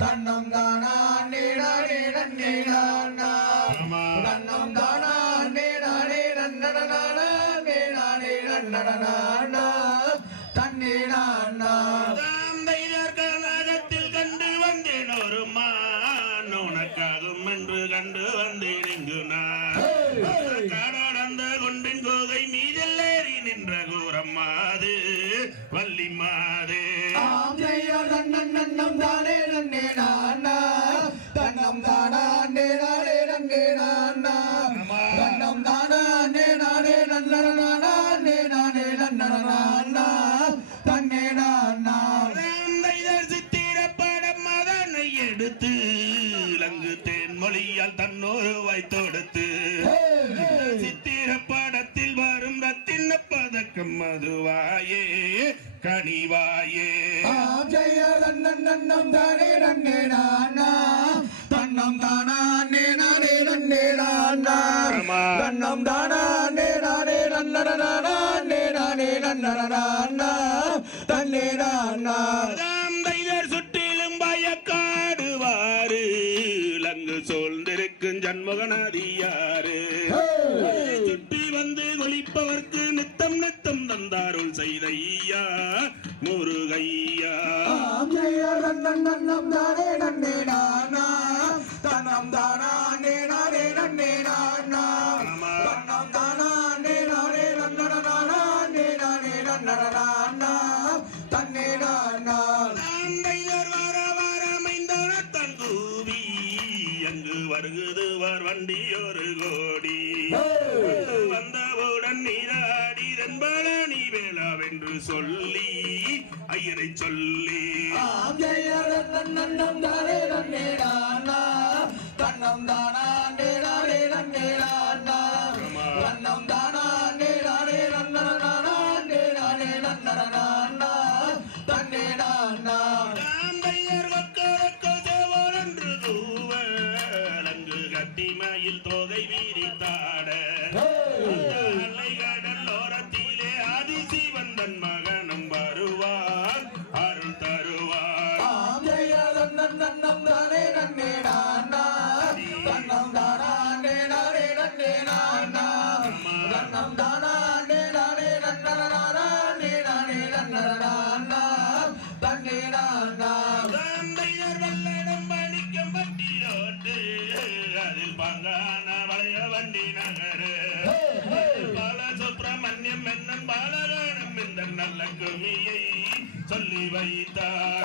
தன்னம் தானா நீடானே. நன்னேடானா தன்னம் தானா நீடானே நன்னடனானா நீடானே நன்னடனானா தன்னேடானா. கனகத்தில் கண்டு வந்தேன் ஒரு மான். உனக்காகும் என்று கண்டு வந்தேன் இங்கு நான். எடுத்து இலங்கு தேன்மொழியால் தன்னொரு வைத்தொடுத்து சித்திரப்படத்தில் வரும் ரத்தின பதக்கம் மதுவாயே கனிவாயே. ஜெய நன்னன் நன்னம் தானே நன்னேடானா தன்னம் தானா நீடானே நன்னேடானா தன்னம் தானா. சுற்றிலும் பயக்காடுவாரு லங்கு சோழ்ந்திருக்கும் ஜன்மகனதியாரு சுற்றி வந்து ஒழிப்பவர்க்கு நித்தம் நித்தம் தந்தாருள் செய்த ஐயா முருகையா நன்னம் தானே நன்னேடானா தனம் தானா நீடானே நன்னேடானா நீடானே நன்னடனானா தன்னேடானா தைதர் வர வர மைந்தோன தங்கூவி அங்கு வருகுது வர் வண்டி ஒரு கோடி. வந்தவுடன் நீராடி தென்பழனி வேளாவென்று சொல்லி ஐயரை சொல்லி. ஆம் ஜெய நன்னன் நன்னம் தானே நன்னேடானா கத்திமையில் தோகை வீரித்தாட. அலை கடல் ஓரத்திலே ஆதிசிவன் தன் மகனும் வருவார் அருள் தருவார். நன்னம் தானே நன்னேடானா தன்னம் தானா நீடானே நன்னேடானா தன்னம் தானா வண்டி நகரு. பால சுப்பிரமணியம் என்னும் பாலகானம் இந்த நல்ல குமியை சொல்லி வைத்தார்.